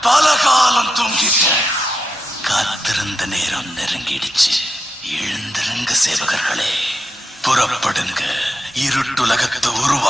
பல காலம் தூங்கிட்டேன். காத்திருந்த நேரம் நெருங்கிடுச்சு. எழுந்திருங்க சேவகர்களே, புறப்படுங்க. இருட்டுலகத்தை உருவா